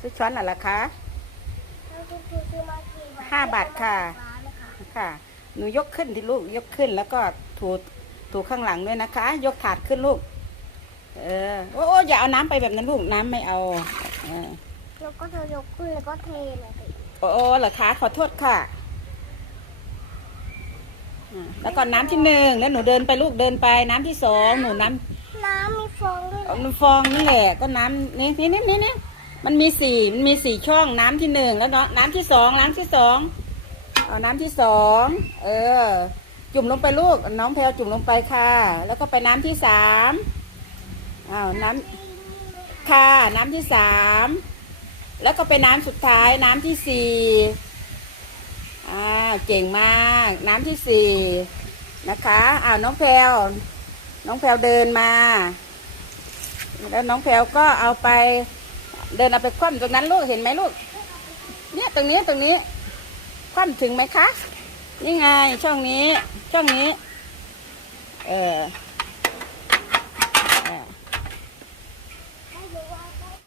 ซื้อช้อนอะไรคะแล้วคุณครูซื้อมากี่บาทห้าบาทค่ะร้านเลยค่ะค่ะ หนูยกขึ้นที่ลูกยกขึ้นแล้วก็ถูถูข้างหลังด้วยนะคะ ยกถาดขึ้นลูก เออโอ้โอ้อย่าเอาน้ำไปแบบนั้นลูกน้ำไม่เอาเออแล้วก็เธอยกขึ้นแล้วก็เทเลยสิโอ้โอ้เหรอคะขอโทษค่ะอ่าแล้วก็น้ำที่หนึ่งแล้วหนูเดินไปลูกเดินไปน้ำที่สองหนูน้ำ น้ำมีฟองด้วยเอาน้ำฟองนี่แหละก็น้ำนี่นี่นี่นี่นี่ มันมีสี่มันมีสี่ช่องน้ำที่หนึ่งแล้วเนาะน้ำที่สองน้ำที่สองเอาน้ำที่สองเออ จุ่มลงไปลูกน้องแพลวจุ่มลงไปค่ะ แล้วก็ไปน้ำที่สามอ้าวน้ำค่ะน้ำที่สามแล้วก็ไปน้ำสุดท้ายน้ำที่สี่อ่าเก่งมาก น้ำที่สี่นะคะอ้าวน้องแพลวน้องแพลวเดินมา แล้วน้องแพลวก็เอาไป เดินเอาไปคว่ำตรงนั้นลูกเห็นไหมลูก เนี่ยตรงนี้ตรงนี้คว่ำถึงไหมคะ นี่ไงช่องนี้ ช่องนี้ เออ